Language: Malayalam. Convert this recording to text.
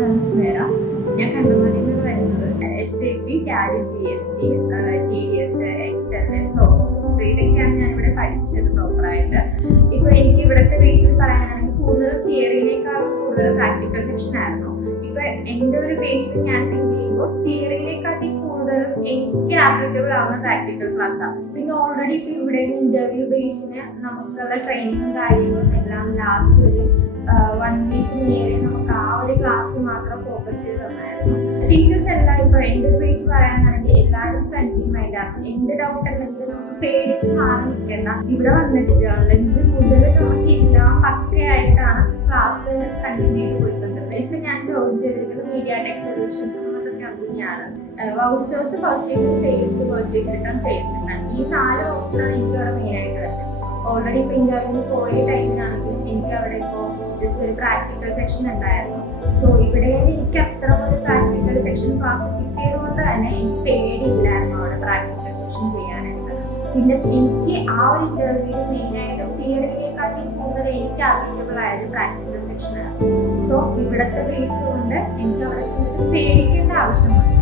സ്നേഹ. ഞാൻ കണ്ണൂരിൽ നിന്ന് വരുന്നത്. SAP, Tally, GST, TDS, XML, so ഇതൊക്കെയാണ് ഞാൻ ഇവിടെ പഠിച്ചത് പ്രോപ്പറായിട്ട്. ഇപ്പൊ എനിക്ക് ഇവിടുത്തെ ബേസിൽ പറയാനാണെങ്കിൽ കൂടുതൽ തിയറിനേക്കാളും കൂടുതൽ പ്രാക്ടിക്കൽ സെക്ഷൻ ആയിരുന്നു. ഇപ്പൊ എൻ്റെ ഒരു ബേസിൽ ഞാൻ തിങ്ക് ചെയ്യുമ്പോൾ തിയറിനെക്കാട്ടി കൂടുതലും എനിക്ക് ആപ്ലിക്കബിൾ ആവുന്ന പ്രാക്ടിക്കൽ ക്ലാസ്സാണ്. പിന്നെ ഓൾറെഡി ഇപ്പൊ ഇവിടെ ഇന്റർവ്യൂ ബേസിന് നമുക്കുള്ള ട്രെയിനിങ്ങും കാര്യങ്ങളും എല്ലാം ലാസ്റ്റ് ഒരു 1 വീക്ക് നേരെ നമുക്ക് ആ ഒരു ക്ലാസ് മാത്രം ഫോക്കസ് ചെയ്ത് തന്നായിരുന്നു. ടീച്ചേഴ്സ് എല്ലാം ഇപ്പൊ എൻ്റെ ഒരു ബേസ് പറയാനാണെങ്കിൽ എല്ലാവരും ഫ്രണ്ട്ലി മൈൻഡാണ്. എന്ത് ഡൗട്ട് ഉണ്ടെങ്കിലും നമുക്ക് പേടിച്ച് മാറി നിൽക്കേണ്ട. ഇവിടെ വന്നിട്ട് ജേർണലിസ്റ്റ് കൂടുതൽ നമുക്ക് എല്ലാം പക്കയായിട്ടാണ് ക്ലാസ് കണ്ടിന്യൂ ചെയ്ത് പോയിക്കൊണ്ടിരുന്നത്. ഇപ്പൊ ഞാൻ ജോയിൻ ചെയ്തിരിക്കുന്നത് മീഡിയാടെക് സൊല്യൂഷൻസ് എന്നൊരു കമ്പനിയാണ്. Vouchers, purchasing, sales, purchase return, sales return, ഈ 4 ഓപ്ഷനാണ് എനിക്ക് അവിടെ മെയിനായിട്ട് വരുന്നത്. ഓൾറെഡി ഇപ്പൊ ഇന്റർവ്യൂവിന് പോയ ടൈമിലാണെങ്കിലും എനിക്ക് അവിടെ ഇപ്പോൾ ജസ്റ്റ് ഒരു പ്രാക്ടിക്കൽ സെക്ഷൻ ഉണ്ടായിരുന്നു. സോ ഇവിടെ എനിക്ക് അത്ര ഒരു പ്രാക്ടിക്കൽ സെക്ഷൻ ക്ലാസ് കിട്ടിയത് കൊണ്ട് തന്നെ എനിക്ക് പേടിയില്ലായിരുന്നു അവിടെ പ്രാക്ടിക്കൽ സെക്ഷൻ ചെയ്യാനായിട്ട്. പിന്നെ എനിക്ക് ആ ഒരു ഇന്റർവ്യൂവിൽ മെയിനായിട്ടും തിയറിയെക്കാട്ടി കൂടുതൽ എനിക്ക് ആപ്ലിക്കബിൾ ആയൊരു പ്രാക്ടിക്കൽ സെക്ഷനാണ്. സോ ഇവിടുത്തെ ബേസ് കൊണ്ട് എനിക്ക് അവിടെ ചെന്നിട്ട് പേടിക്കേണ്ട ആവശ്യമുണ്ട്.